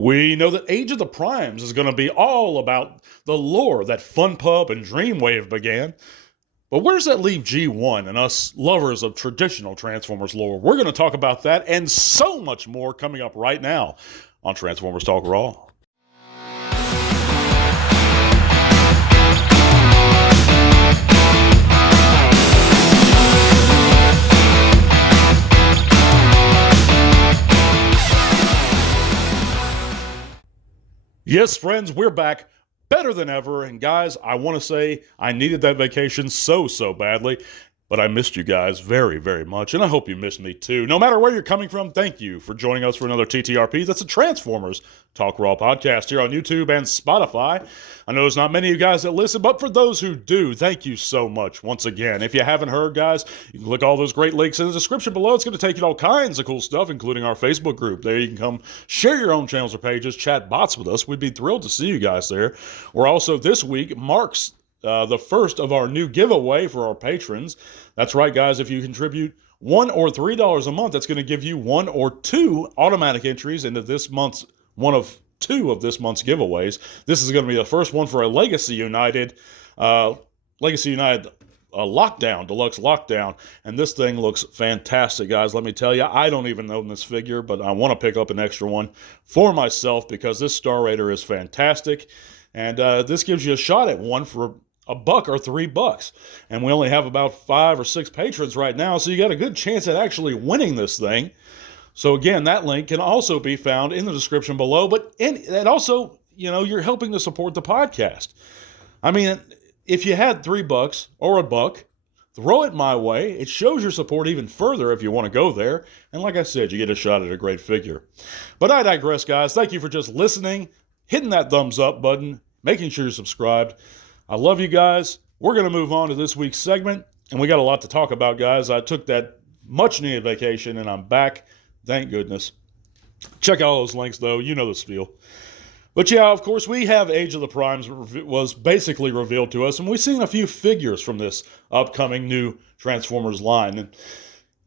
We know that Age of the Primes is going to be all about the lore that FunPub and Dreamwave began. But where does that leave G1 and us lovers of traditional Transformers lore? We're going to talk about that and so much more coming up right now on Transformers Talk Raw. Yes, friends, we're back better than ever. And guys, I want to say I needed that vacation so badly. But I missed you guys very, very much, and I hope you missed me too. No matter where you're coming from, thank you for joining us for another TTRP. That's a Transformers Talk Raw podcast here on YouTube and Spotify. I know there's not many of you guys that listen, but for those who do, thank you so much once again. If you haven't heard, guys, you can click all those great links in the description below. It's going to take you to all kinds of cool stuff, including our Facebook group. There you can come share your own channels or pages, chat bots with us. We'd be thrilled to see you guys there. We're also, this week marks the first of our new giveaway for our patrons. That's right, guys. If you contribute $1 or $3 a month, that's going to give you 1 or 2 automatic entries into this month's one of 2 of this month's giveaways. This is going to be the first one for a Legacy United Lockdown, Deluxe Lockdown. And this thing looks fantastic, guys. Let me tell you, I don't even own this figure, but I want to pick up an extra one for myself because this Star Raider is fantastic. And this gives you a shot at one for $1 or $3, and we only have about 5 or 6 patrons right now, so you got a good chance at actually winning this thing. So again, that link can also be found in the description below. But and also, you know, you're helping to support the podcast. I mean, if you had $3 or $1, throw it my way. It shows your support even further if you want to go there. And like I said, you get a shot at a great figure. But I digress, guys. Thank you for just listening, hitting that thumbs up button, making sure you're subscribed. I love you guys. We're going to move on to this week's segment, and we got a lot to talk about, guys. I took that much-needed vacation, and I'm back. Thank goodness. Check out all those links, though. You know the spiel. But yeah, of course, we have Age of the Primes was basically revealed to us, and we've seen a few figures from this upcoming new Transformers line. And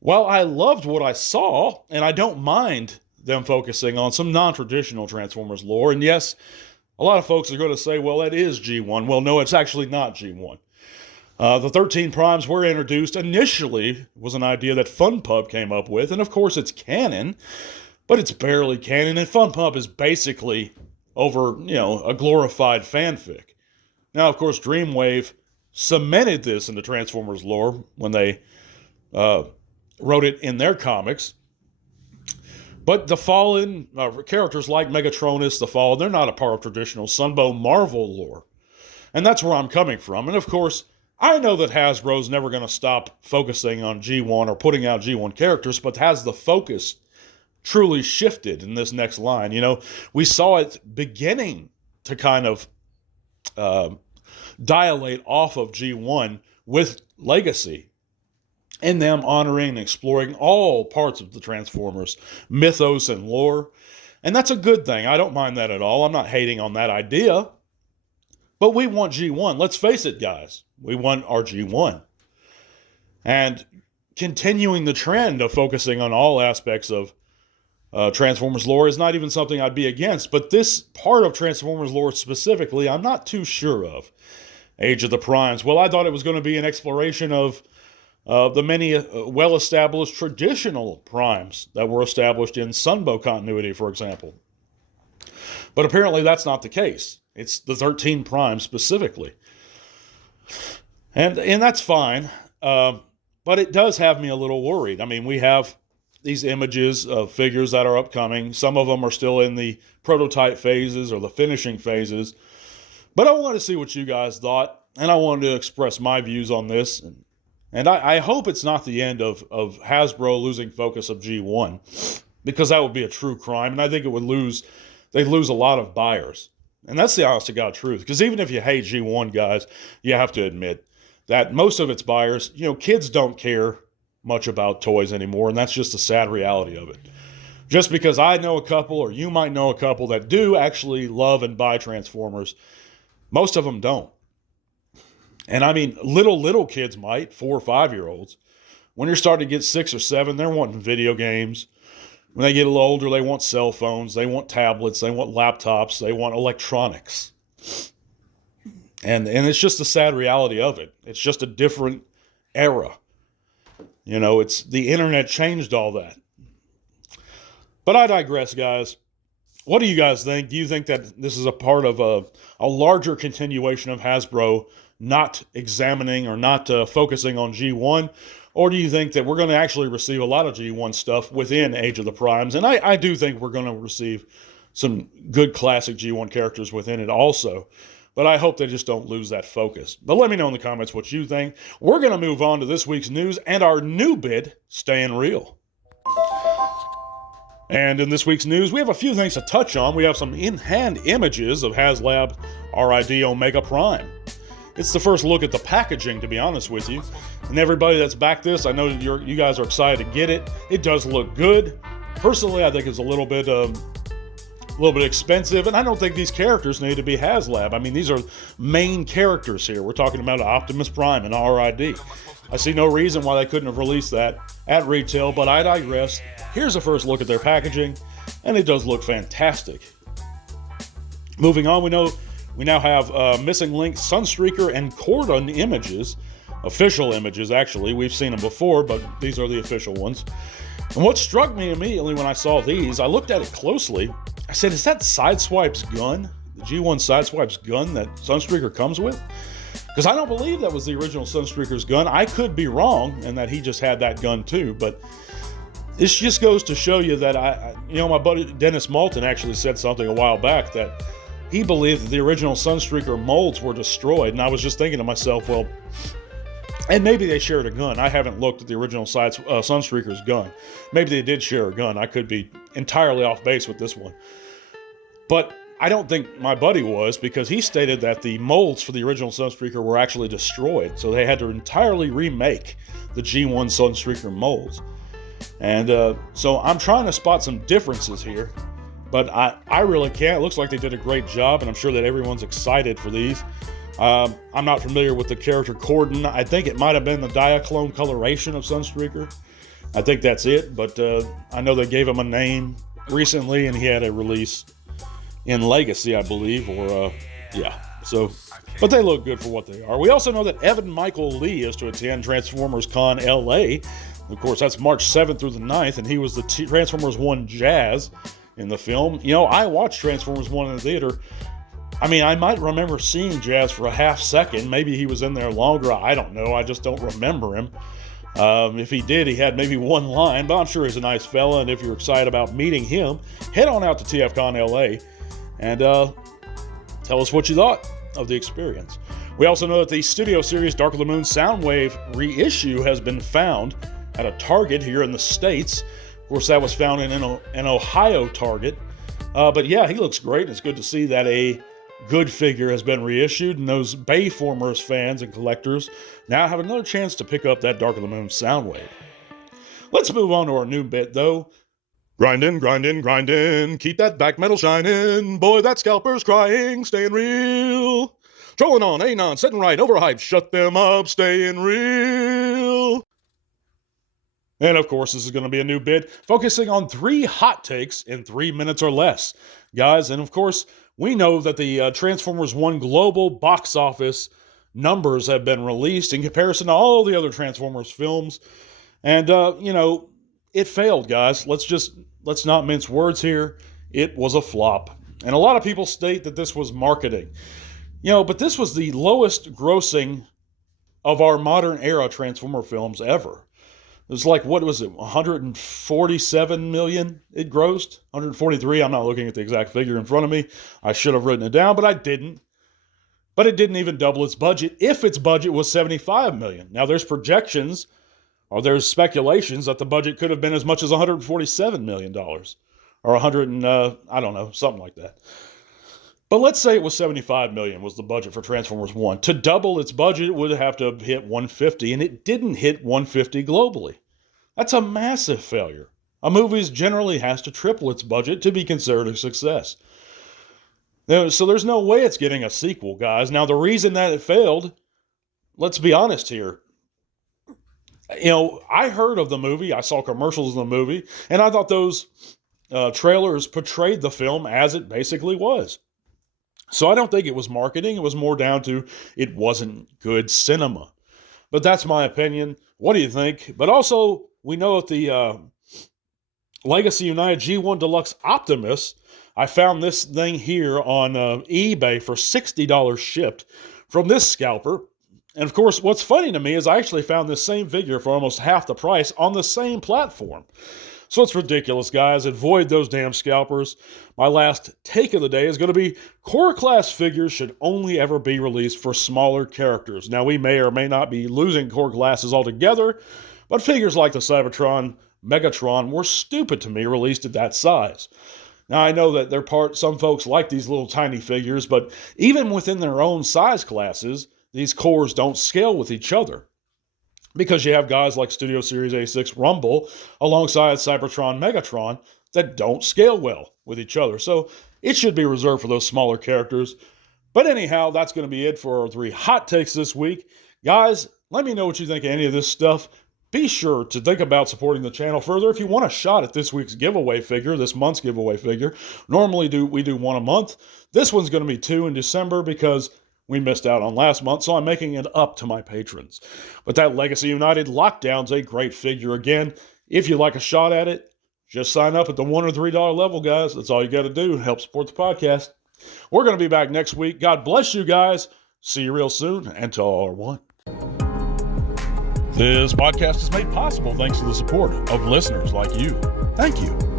while I loved what I saw, and I don't mind them focusing on some non-traditional Transformers lore, and yes, a lot of folks are going to say, well, that is G1. Well, no, it's actually not G1. The 13 Primes were introduced. Initially, was an idea that FunPub came up with, and of course it's canon, but it's barely canon, and FunPub is basically over, a glorified fanfic. Now, of course, Dreamwave cemented this into Transformers lore when they wrote it in their comics. But the Fallen characters like Megatronus, the Fallen, they're not a part of traditional Sunbow Marvel lore. And that's where I'm coming from. And of course, I know that Hasbro's never going to stop focusing on G1 or putting out G1 characters, but has the focus truly shifted in this next line? We saw it beginning to kind of dilate off of G1 with Legacy, and them honoring and exploring all parts of the Transformers mythos and lore. And that's a good thing. I don't mind that at all. I'm not hating on that idea. But we want G1. Let's face it, guys. We want our G1. And continuing the trend of focusing on all aspects of Transformers lore is not even something I'd be against. But this part of Transformers lore specifically, I'm not too sure of. Age of the Primes. Well, I thought it was going to be an exploration of the many well-established traditional primes that were established in Sunbow continuity, for example. But apparently that's not the case. It's the 13 primes specifically. And that's fine. But it does have me a little worried. I mean, we have these images of figures that are upcoming. Some of them are still in the prototype phases or the finishing phases. But I wanted to see what you guys thought, and I wanted to express my views on this. And I hope it's not the end of Hasbro losing focus of G1, because that would be a true crime, and I think they'd lose a lot of buyers. And that's the honest to God truth, because even if you hate G1, guys, you have to admit that most of its buyers, kids don't care much about toys anymore, and that's just the sad reality of it. Just because I know a couple, or you might know a couple that do actually love and buy Transformers, most of them don't. And I mean, little kids might, 4 or 5-year-olds. When you're starting to get 6 or 7, they're wanting video games, When they get a little older, they want cell phones, they want tablets, they want laptops, they want electronics. And it's just the sad reality of it. It's just a different era. You know, it's the internet changed all that. But I digress, guys. What do you guys think? Do you think that this is a part of a larger continuation of Hasbro not examining or not focusing on G1? Or do you think that we're going to actually receive a lot of G1 stuff within Age of the Primes? And I do think we're going to receive some good classic G1 characters within it also. But I hope they just don't lose that focus. But let me know in the comments what you think. We're going to move on to this week's news and our new bit, Staying Real. And in this week's news, we have a few things to touch on. We have some in-hand images of HasLab RID Omega Prime. It's the first look at the packaging, to be honest with you. And everybody that's backed this, I know you guys are excited to get it. It does look good. Personally, I think it's a little bit expensive, and I don't think these characters need to be HasLab. I mean, these are main characters here. We're talking about Optimus Prime and RID. I see no reason why they couldn't have released that at retail, but I digress. Here's a first look at their packaging, and it does look fantastic. Moving on, we now have Missing Link, Sunstreaker, and Cordon images. Official images, actually. We've seen them before, but these are the official ones. And what struck me immediately when I saw these, I looked at it closely. I said, is that Sideswipe's gun? The G1 Sideswipe's gun that Sunstreaker comes with? Because I don't believe that was the original Sunstreaker's gun. I could be wrong, and that he just had that gun too, but this just goes to show you that my buddy Dennis Malton actually said something a while back that he believed that the original Sunstreaker molds were destroyed, and I was just thinking to myself, well, and maybe they shared a gun. I haven't looked at the original Sunstreaker's gun. Maybe they did share a gun. I could be entirely off base with this one. But I don't think my buddy was, because he stated that the molds for the original Sunstreaker were actually destroyed. So they had to entirely remake the G1 Sunstreaker molds. And so I'm trying to spot some differences here. But I really can't. It looks like they did a great job, and I'm sure that everyone's excited for these. I'm not familiar with the character Cordon. I think it might have been the Diaclone coloration of Sunstreaker. I think that's it, but I know they gave him a name recently, and he had a release in Legacy, I believe, or yeah. So, but they look good for what they are. We also know that Evan Michael Lee is to attend Transformers Con LA. Of course, that's March 7th through the 9th, and he was the Transformers 1 Jazz in the film. You know, I watched Transformers 1 in the theater. I mean, I might remember seeing Jazz for a half second. Maybe he was in there longer. I don't know. I just don't remember him. If he did, he had maybe one line, but I'm sure he's a nice fella. And if you're excited about meeting him, head on out to TFCon LA and tell us what you thought of the experience. We also know that the Studio Series Dark of the Moon Soundwave reissue has been found at a Target here in the States. Of course, that was found in an Ohio Target. But yeah, he looks great. It's good to see that a good figure has been reissued, and those Bayformers fans and collectors now have another chance to pick up that Dark of the Moon Soundwave. Let's move on to our new bit, though. Grindin', grindin', grindin', keep that back metal shining. Boy, that scalper's crying, staying real. Trolling on, anon, sitting right, overhyped, shut them up, staying real. And of course, this is going to be a new bit focusing on 3 hot takes in 3 minutes or less. Guys, and of course, we know that the Transformers 1 global box office numbers have been released in comparison to all the other Transformers films. And, it failed, guys. Let's not mince words here. It was a flop. And a lot of people state that this was marketing. But this was the lowest grossing of our modern era Transformer films ever. It was like, what was it, 147 million it grossed? 143, I'm not looking at the exact figure in front of me. I should have written it down, but I didn't. But it didn't even double its budget if its budget was 75 million. Now there's projections, or there's speculations that the budget could have been as much as $147 million. Or 100 and, I don't know, something like that. But let's say it was 75 million was the budget for Transformers 1. To double its budget, it would have to hit 150, and it didn't hit 150 globally. That's a massive failure. A movie generally has to triple its budget to be considered a success. So there's no way it's getting a sequel, guys. Now, the reason that it failed, let's be honest here. I heard of the movie. I saw commercials of the movie, and I thought those trailers portrayed the film as it basically was. So I don't think it was marketing. It was more down to it wasn't good cinema. But that's my opinion. What do you think? But also, we know that the Legacy United G1 Deluxe Optimus, I found this thing here on eBay for $60 shipped from this scalper. And of course, what's funny to me is I actually found this same figure for almost half the price on the same platform. So it's ridiculous, guys. Avoid those damn scalpers. My last take of the day is going to be core class figures should only ever be released for smaller characters. Now, we may or may not be losing core classes altogether, but figures like the Cybertron, Megatron were stupid to me released at that size. Now, I know that some folks like these little tiny figures, but even within their own size classes, these cores don't scale with each other. Because you have guys like Studio Series A6 Rumble alongside Cybertron Megatron that don't scale well with each other. So it should be reserved for those smaller characters. But anyhow, that's going to be it for our 3 hot takes this week. Guys, let me know what you think of any of this stuff. Be sure to think about supporting the channel further. If you want a shot at this week's giveaway figure, this month's giveaway figure, normally we do 1 a month. This one's going to be 2 in December because we missed out on last month, so I'm making it up to my patrons. But that Legacy United Lockdown's a great figure. Again, if you'd like a shot at it, just sign up at the $1 or $3 level, guys. That's all you got to do to help support the podcast. We're going to be back next week. God bless you guys. See you real soon, and to all are one. This podcast is made possible thanks to the support of listeners like you. Thank you.